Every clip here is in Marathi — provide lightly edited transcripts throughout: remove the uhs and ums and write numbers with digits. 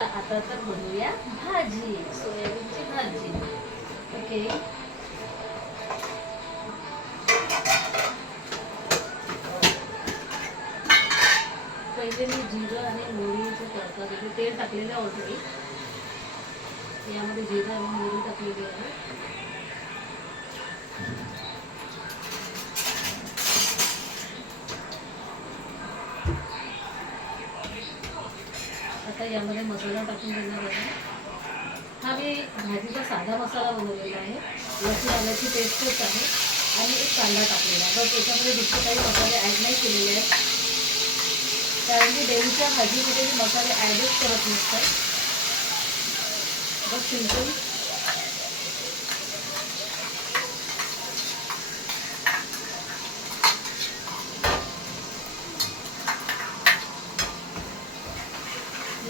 आता तर बनवूया भाजी, सोयाबीनची भाजी. ओके. पहिले मी जिरं आणि मोहरीचं तडका देते. तेल टाकलेलं ऑलरेडी. यामध्ये जिरं आणि मोहरी टाकलेली आहे. आता यामध्ये मसाला टाकून देणार आहे. हा मी भाजीचा साधा मसाला बनवलेला आहे. लसूण आल्याची पेस्टच आहे आणि एक कांदा टाकलेला आहे. बस याच्यामध्ये दुसरे काही मसाले ॲड नाही केलेले आहेत, कारण की डेलीच्या भाजीमध्ये मी मसाले ॲडच करत नसतात. बस सिंपल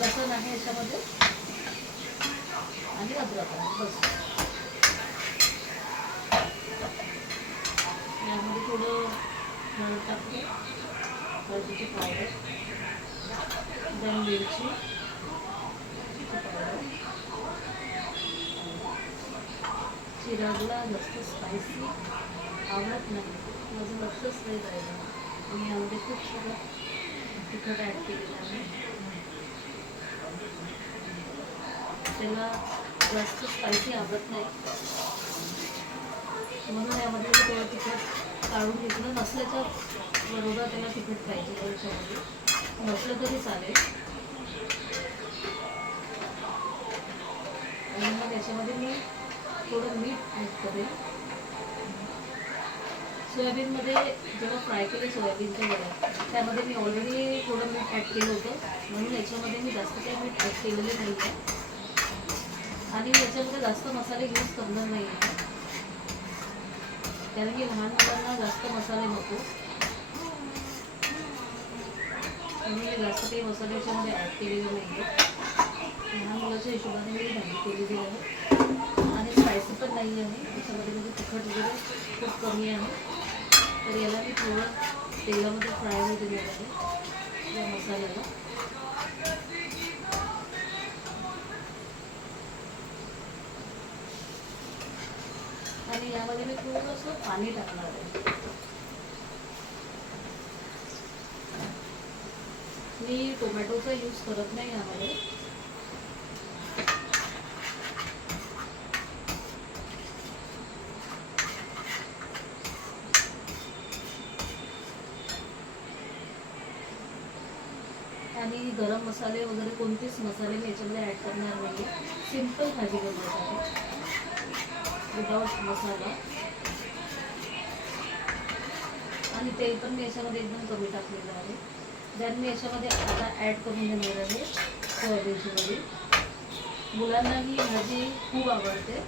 लसूण आहे याच्यामध्ये आणि अद्रक आहे. बस यामध्ये थोडं हळद टाकते, हळदीची पावडर, दोन मिरची पावडर. चिरागला जास्त स्पायसी आवडत नाही, माझं लक्षच नाही जायला. मी यामध्ये खूप सगळं तिखट ॲड केलेलं आहे. त्याला जास्त स्पायसी आवडत नाही, म्हणून यामध्ये थोडं तिखट काढून घेतलं. नसल्याच्या बरोबर त्याला तिखट पाहिजे याच्यामध्ये, नसलं तरी चालेल. आणि मग याच्यामध्ये मी थोडं मीठ ॲड करेन. सोयाबीनमध्ये जेव्हा फ्राय केले सोयाबीनच्या वड्या, त्यामध्ये मी ऑलरेडी थोडं मीठ ॲड केलं होतं, म्हणून याच्यामध्ये मी जास्त काही मीठ ॲड केलेले नाही आहे. आणि याच्यामध्ये जास्त मसाले यूज करणार नाही आहे, कारण की लहान मुलांना जास्त मसाले नको, म्हणून मी जास्त काही मसाले याच्यामध्ये ॲड केलेले नाही आहे. लहान मुलाच्या हिशोबाने मी भाजी केलेली आहे आणि स्पायसी पण नाही आहे याच्यामध्ये, म्हणजे तिखट वगैरे खूप कमी आहे. तर याला मी थोडं तेलामध्ये फ्राय होऊ दिलेलं आहे या मसाल्याला. आणि यामध्ये मी थोडंसं पाणी टाकणार आहे. मी टोमॅटोचा यूज करत नाही यामध्ये. आणि गरम मसाले वगैरे कोणतेच मसाले मी याच्यामध्ये ॲड करणार नाही. सिंपल भाजी बनवत आहे विदाउट मसाला. आणि तेल पण मी याच्यामध्ये एकदम कमी टाकलेलं आहे. ज्यात मी याच्यामध्ये आता ॲड करून घेणार आहे सोयाबीनची वडी. मुलांना ही भाजी खूप आवडते.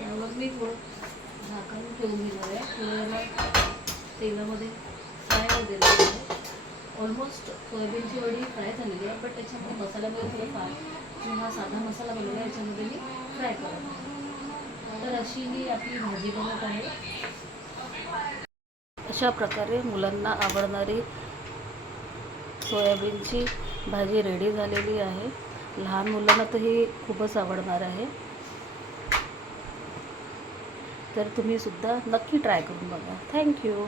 यावर मी थोडं झाकण ठेवून घेणार आहे. थोड्याला तेलामध्ये फ्राय होऊ देणार आहे. ऑलमोस्ट सोयाबीनची वडी फ्राय झालेली आहे, बट त्याच्यामध्ये मसाल्यामध्ये थोडं फार जो हा साधा मसाला बनवला आहे याच्यामध्ये मी फ्राय करत आहे. तर अशी ही आपली भाजी बनत आहे. अशा प्रकारे मुलांना आवडणारी सोयाबीनची भाजी रेडी झालेली आहे. लहान मुलांना तर ही खूपच आवडणार आहे. तर तुम्ही सुद्धा नक्की ट्राय करून बघा. थँक्यू.